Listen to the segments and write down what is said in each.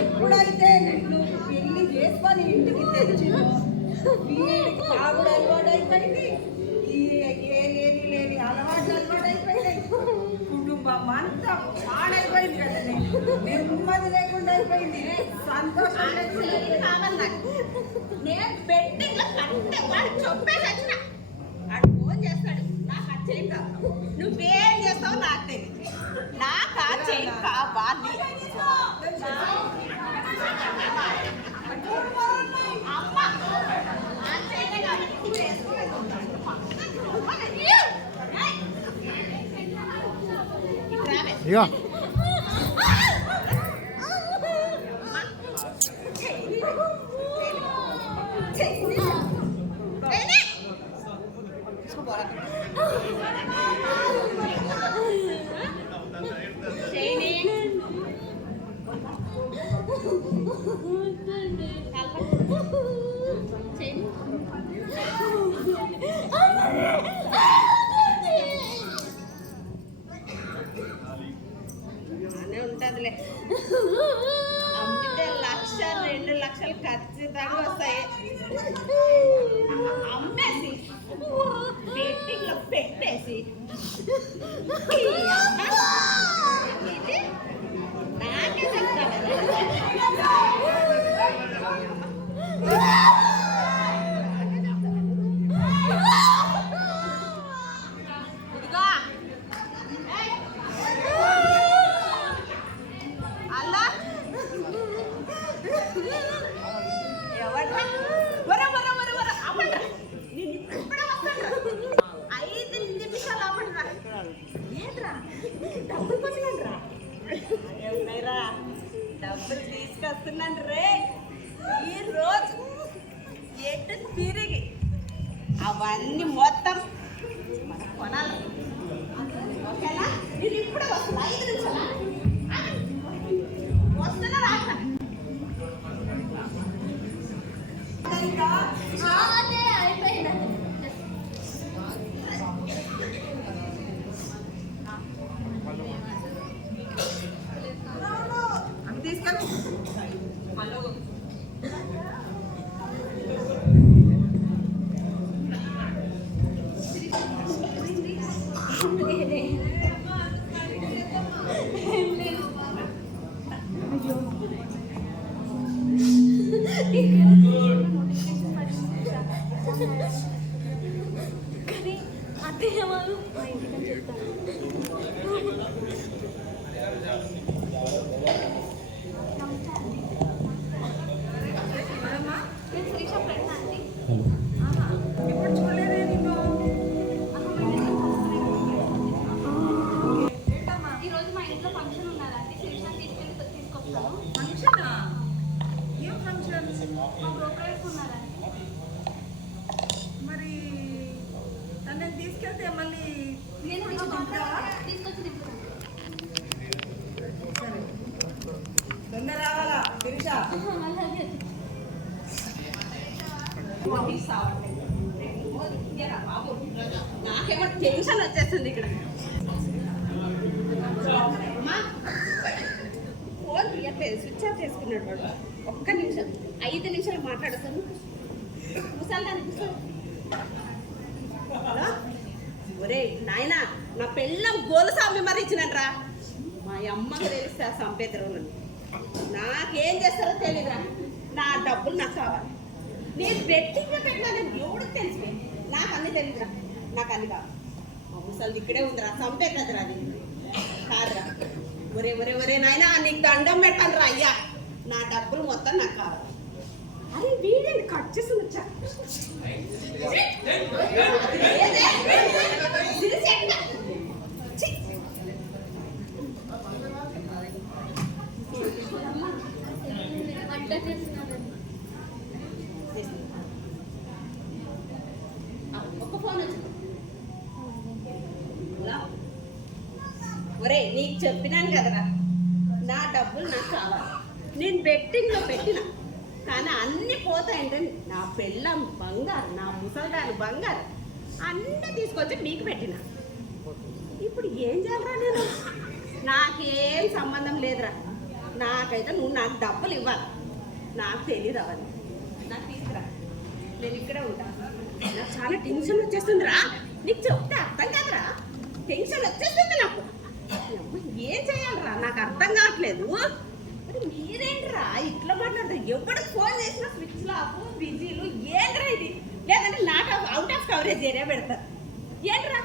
ఎప్పుడైతే నిన్ను పెళ్లి చేసుకొని ఇంటికి తెచ్చిందో వీడికి తాగుడు అలవాటు అయిపోయింది, లేని అలవాట్లు అలవాటు అయిపోయినాయి, కుటుంబం అంతా పాడైపోయింది కదా, నెమ్మది లేకుండా అయిపోయింది, సంతోషం కావాలి. నేను బెట్టింగ్లో చెప్పేసి వచ్చిన వాడు ఫోన్ చేస్తాడు, నాకు వచ్చేది కాదు, నువ్వేం చేస్తావు నాకు తెలియదు, నాకు వచ్చేది కావాలి. ఇగో ఉంటుందిలే, అమ్మితే 1,00,000 2 లక్షలు ఖచ్చితంగా వస్తాయి. అమ్మేసి బెట్టింగ్లో పెట్టేసి ఇది నాకే చెప్తాను. డబ్బులు తీసుకొస్తున్నాను రే, ఈరోజు ఎటు తిరిగి అవన్నీ మొత్తం మనం కొనాలి. ఓకేనా? నేను ఇప్పుడే వస్తున్నా, 5 నిమిషాలా వస్తున్నా, రాక తీసుకెళ్ళి కానీ అత్తయ్య వాళ్ళు మా ఇంటికని చెప్తాను. ఇప్పుడు చూడలేదే నిన్ను. ఈరోజు మా ఇంట్లో ఫంక్షన్ ఉన్నదండి, శిరీష తీసుకొస్తాను. ఫంక్షనా? ఏం ఫంక్షన్? మా బ్రోకర్ ఉన్నారండి. మరి తనని తీసుకెళ్తే మళ్ళీ నేను తీసుకొచ్చి దింపుతాను. సరే, తొందర రావాలా శిరీష? అలాగే. నాకేమో టెన్షన్ వచ్చేస్తుంది ఇక్కడ. ఫోన్ తీయట్లేదు, స్విచ్ ఆఫ్ చేసుకున్నాడు వాడు. ఒక్క నిమిషం, 5 నిమిషాలు మాట్లాడతాను. ముసల్దాన్ని కూర్చోండి. ఒరే నాయన, నా పెళ్ళం గోలుసామి మరి ఇచ్చినట్రా, మా అమ్మకి తెలిస్తే సంపేతరు. నాకేం చేస్తారో తెలీదురా, నా డబ్బులు నాకు కావాలి. నేను బెట్టింగ్లో పెట్టినాను, ఎవడికి తెలిసి, నాకు అన్నీ తెలీదురా, నాకు అన్ని కావాలి. మా ముసలిది ఇక్కడే ఉందిరా, సంపేతరా అది కాదురా. ఒరే ఒరే ఒరే నాయన, నీకు దండం పెట్టాను రా అయ్యా, నా డబ్బులు మొత్తం నాకు కావాలి. అరే వీడిని కట్ చేసి వచ్చా ఒక్క ఫోన్ వచ్చింది. ఒరే నీకు చెప్పినాను కదరా, నా డబ్బులు నాకు కావాలి. నేను బెట్టింగ్లో పెట్టిన, కానీ అన్నీ పోతాయంటే నా పెళ్ళం బంగారు, నా ముసల్దాని బంగారు అన్నీ తీసుకొచ్చి మీకు పెట్టిన. ఇప్పుడు ఏం చేయాలరా నేను? నాకేం సంబంధం లేదురా. నాకైతే నువ్వు నాకు డబ్బులు ఇవ్వాలి. నాకు తెలియదు అవన్నీ. నాకు తీసుకురా, నేను ఇక్కడే ఉంటాను. నాకు చాలా టెన్షన్ వచ్చేస్తుందిరా. నీకు చెప్తే అర్థం కాదురా, టెన్షన్ వచ్చేస్తుంది నాకు. ఏం చేయాలరా నాకు అర్థం కావట్లేదు. మీరేంట్రా ఇట్లా మాట్లాడతారు? ఎవరికి ఫోన్ చేసినా స్విచ్ ఆఫ్, బిజీలు. ఏంట్రా ఇది? లేదంటే నాకు అవుట్ ఆఫ్ కవరేజ్ ఏరియా పెడతారు. ఏంట్రా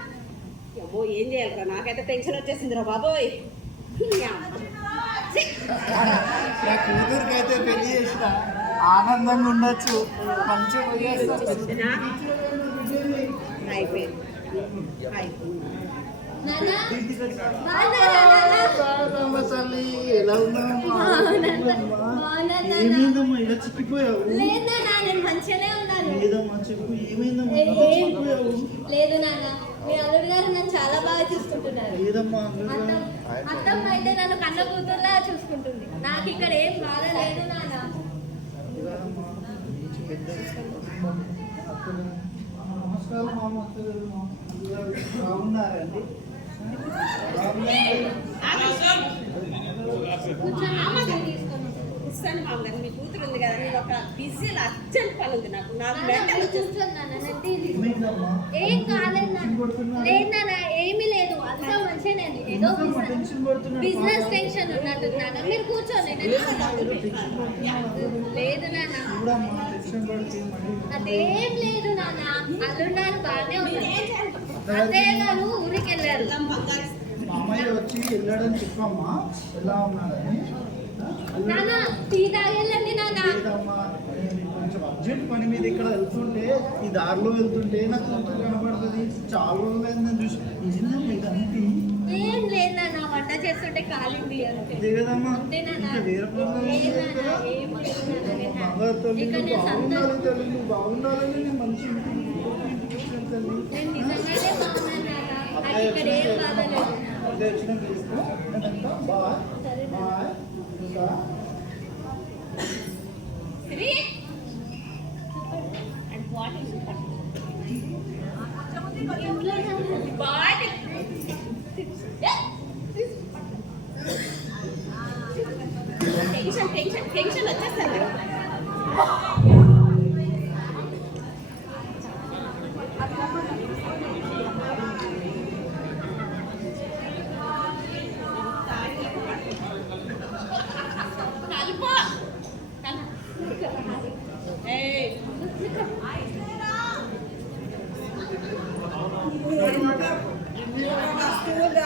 ఏమో ఏం చేయాలరా? నాకైతే టెన్షన్ వచ్చేసిందిరా బాబోయ్. నా కూతురికైతే పెళ్లి చేసిన ఆనందంగా ఉండొచ్చు, మంచిగా అయిపోయింది. ఎలా ఉన్నావమ్మా? ఏమైందమ్మా ఇలా చిక్కిపోయావు? మంచిగానే ఉన్నాను. లేదమ్మా చెప్పు, ఏమైందమ్మా? లేదు నాన్న, మీ అల్లుడు గారు నన్ను చాలా బాగా చూసుకుంటున్నారు. లేదమ్మా, అత్తమ్మ అయితే నన్ను కన్న కూతుర్లా చూసుకుంటుంది. నాకు ఇక్కడ ఏం బాధ లేదు నాన్న. నమస్కారం మామ, బాగున్నారండి? ఇస్తాను మామగారు, మీ కూతురు ఉంది కదా, నేను ఒక బిజీ అర్జెంట్ పని ఉంది నాకు. నాకు మెంటల్ ఏం కాలేదు లేదు నాన్న, ఏమీ లేదు, అంతా మంచిగానే. ఏదో బిజినెస్ టెన్షన్ ఉన్నట్టు నాన్న. మీరు కూర్చోండి. లేదు నాన్న, అదేం లేదు నాన్న. అల్లున్నారు బాగానే ఉన్నారు. అత్తయ్య గారు ఊరికి వెళ్ళారు. మామయ్య వచ్చి వెళ్ళాడని చెప్పమ్మా, ఎలా ఉన్నాడని. నాన్న టీ తాగెళ్ళండి నాన్న. కొంచెం అర్జెంట్ పని మీద ఇక్కడ వెళ్తుంటే, ఈ దారిలో వెళ్తుంటే నాకు కొంచెం కనపడుతుంది. చాలా రోజులు అయిందని చూసి ఇదంతా ఏం లేదు నాన్న, వంట చేస్తుంటే కాలింది అంతే. లేదమ్మా, వేరే బంగారు తల్లి, బాగుండాలి తల్లి, నువ్వు బాగుండాలని నేను మంచి వచ్చినాక చెప్పు. Bye bye. ఇంకా టెన్షన్ వచ్చేస్తారు.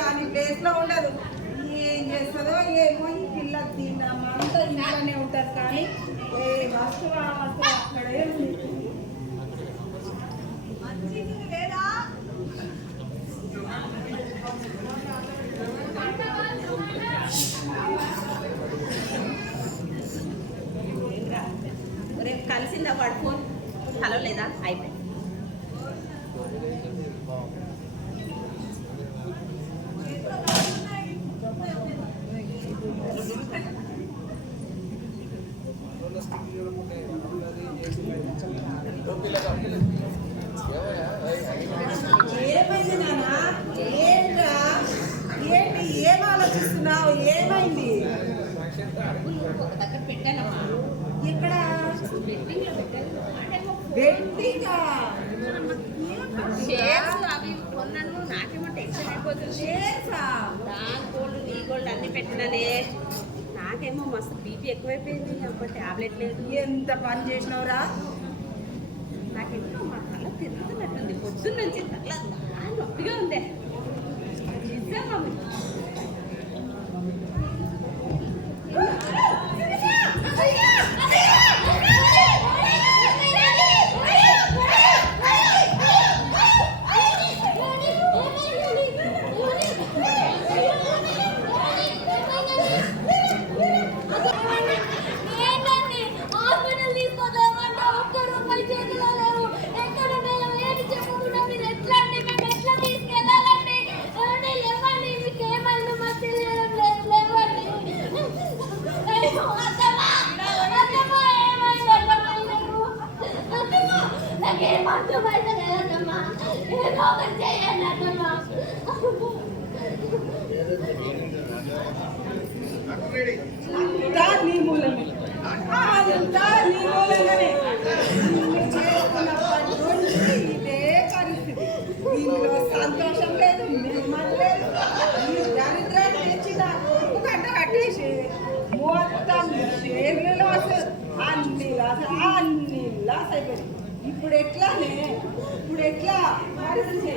అని ప్లేస్ లో ఉండదు. ఏం చేస్తుందో ఏమో. ఈ పిల్ల తిన్నామా అంతా ఇంట్లోనే ఉంటారు, కానీ ఏ వస్తువు అక్కడే ఉంది. లేదా రేపు కలిసిందా వాడు ఫోన్ కలవలేదా? అయిపోయింది. ఏమైంది నాన్న? ఏంట్రా? ఏంటి? ఏం ఆలోచిస్తున్నావు? ఏమైంది? దగ్గర పెట్టానమ్మా. ఎక్కడ? బెట్టింగా షేర్స్ అవి కొన్నాను. నాకేమో టెన్షన్ అయిపోతుంది. షేర్సా? దాని గోల్డ్ నీ గోల్డ్ అన్ని పెట్టినానే. నాకేమో మస్తు బీపీ ఎక్కువైపోయింది. అప్పుడు ట్యాబ్లెట్ లేదు. ఎంత పని చేసినావురా? నాకేమో మా తల తిరుగుతున్నట్టుంది. పొద్దున్న నుంచి తల నొప్పిగా ఉంది. నిజం అంతా నీ మూలమే, అంతా నీ మూలంగానే. నువ్వు చేసుకున్న పని నుంచి ఇదే పరిస్థితి. దీనిలో సంతోషం లేదు, నెమ్మది లేదు. ఈ దరిద్రాన్ని తెచ్చిన కొడుకు గడ్డ కట్టేసి మొత్తం షేర్లు లాస్, అన్ని లాస్ అయిపోయింది. ఇప్పుడు ఎట్లానే, ఇప్పుడు ఎట్లా పరిస్థితి?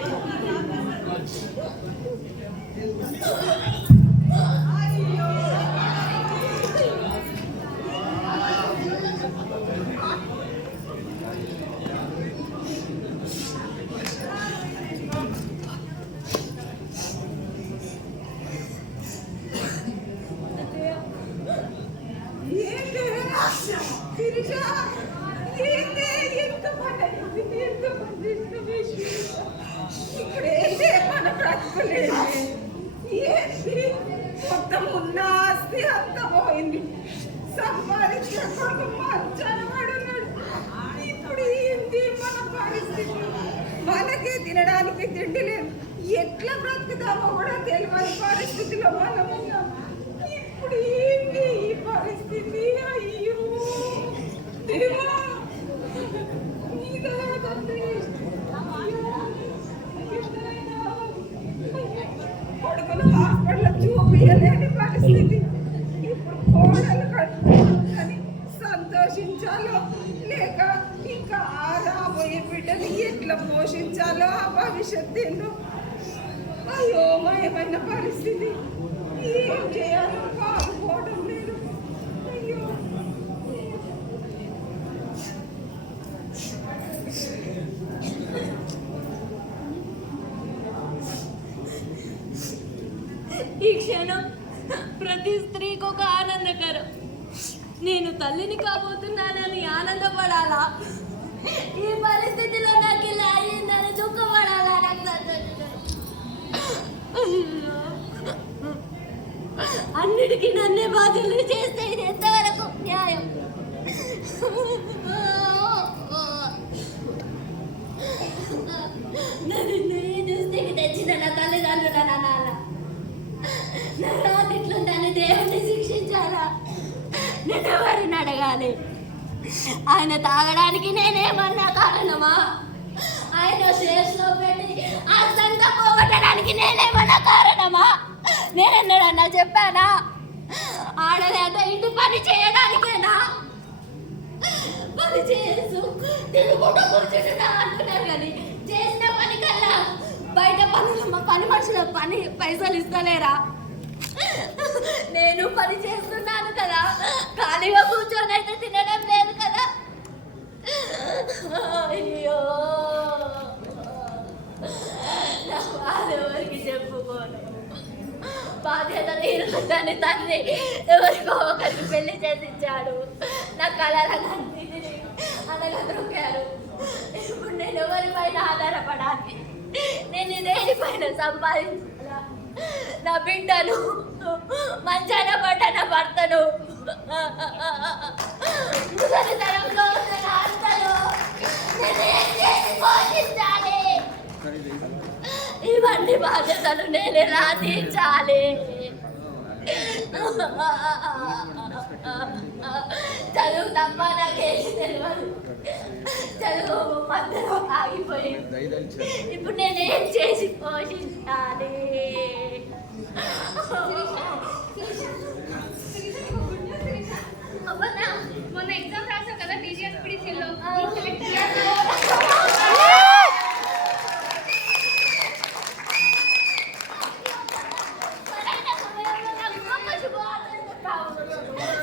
మొత్తం ఉన్న ఆస్తి అంత పోయింది. సంపాదించిన కొడుకు మంచాన పడున్నాడు. ఇప్పుడు ఏంటి మన పరిస్థితి? మనకే తినడానికి తిండి లేదు. ఎట్లా బ్రతుకుతామో కూడా తెలియని పరిస్థితిలో మనం ఉన్నాం. ఇప్పుడు ఏంటి ఈ పరిస్థితి? అయ్యో దేవా, నీ దయ తండ్రి. కొడుకును హాస్పిటల్లో చూపించలేని పరిస్థితి. ఇప్పుడు కోడలు కట్టుకోవాలని సంతోషించాలో లేక ఇంకా ఆ రాబోయే బిడ్డని ఎట్లా పోషించాలో ఆ భవిష్యత్తు ఎన్నో అయోమయమైన పరిస్థితి. ఏం చేయాలో పాల్పోవడం లేదు. అయ్యో ఈ క్షణం ప్రతి స్త్రీకి ఒక ఆనందకరం. నేను తల్లిని కాబోతున్నానని ఆనందపడాలా? ఈ పరిస్థితిలో నాకు ఇలా అయ్యిందని దుఃఖపడాలా? నాకు సంతోషం. అన్నిటికీ నన్నే బాధ్యులు చేస్తే ఇది ఎంతవరకు న్యాయం? నన్ను ఈ దుస్థితికి తెచ్చిన నా తల్లిదండ్రుల నాన్న నా రాతిట్లుందని దేవుణ్ణి శిక్షించాలా? నేను ఎవరిని అడగాలి? ఆయన తాగడానికి నేనేమన్నా కారణమా? ఆయన శేషంలో పెట్టి ఆ సంత పోగొట్టడానికి నేనేమన్నా కారణమా? నేనెన్నడన్నా చెప్పానా? ఆడలేక ఇంటి పని చేయడానికేనా? పని చేసు తిరుగుకుంటూ కూర్చుంటున్నా అంటున్నారు కానీ చేసిన పని కల్లా బయట పని మనుషులకు పైసలు ఇస్తలేరా? నేను పని చేస్తున్నాను కదా, ఖాళీగా కూర్చొని అయితే తినడం లేదు కదా. అయ్యో నా బాధ ఎవరికి చెప్పుకోను. బాధ్యత తీరుతుందని తండ్రి ఎవరికో ఒకరికి పెళ్లి చేసిచ్చాడు. నా కళలన్నింటినీ అనగదొక్కారు. ఇప్పుడు నేను ఎవరిపైన ఆధారపడాలి? నేను దేనిపైన సంపాదించాలా? నా బిడ్డను, మంచాన పడ్డ నా భర్తను, ముసలితనంలో ఉన్న నా అత్తను నేను ఏం చేసి పోషించాలి? ఇవన్నీ బాధ్యతలు నేను ఎలా తీర్చాలి? చదువు తప్ప నాకేం తెలియదు. చదువు మధ్యలో ఆగిపోయింది. ఇప్పుడు నేనేం చేసి పోషించాలి? మొన్న ఎగ్జామ్ రాసావు కదా టీజీఎస్పీడీసీలో.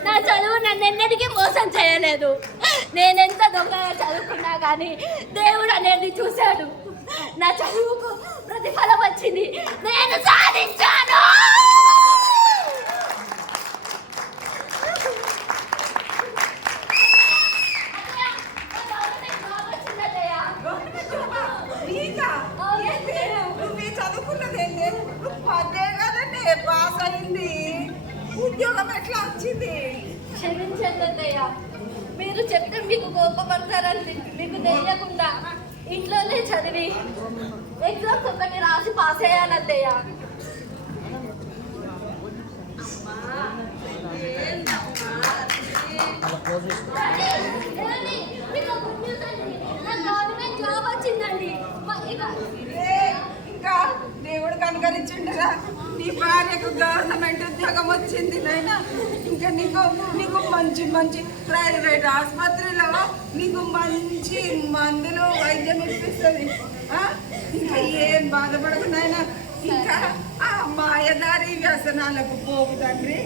నా చదువు నన్ను ఎన్నటికీ మోసం చేయలేదు. నేనెంత దొంగగా చదువుకున్నా కానీ దేవుడు అనేది చూశాడు. నా చదువుకు ప్రతిఫలం వచ్చింది. నేను సాధించాను. పాస్ అయింది, ఉద్యోగం ఎట్లా వచ్చింది? క్షమించండి అత్తయ్య, మీరు చెప్తే మీకు కోపపడతారని మీకు తెలియకుండా ఇంట్లోనే చదివి ఎగ్జామ్స్ ఒకటి రాసి పాస్ అయ్యాను అత్తయ్య. ఏ, ఇంకా దేవుడు కనుకరించిండరా నీ భార్యకు గవర్నమెంట్ ఉద్యోగం వచ్చింది నాయనా. ఇంకా నీకు మంచి మంచి ప్రైవేట్ ఆసుపత్రిలో నీకు మంచి మందులు వైద్యం ఇప్పిస్తుంది. ఇంకా ఏం బాధపడకు నాయనా. ఇంకా ఆ మాయదారి వ్యసనాలకు పోకు తండ్రి.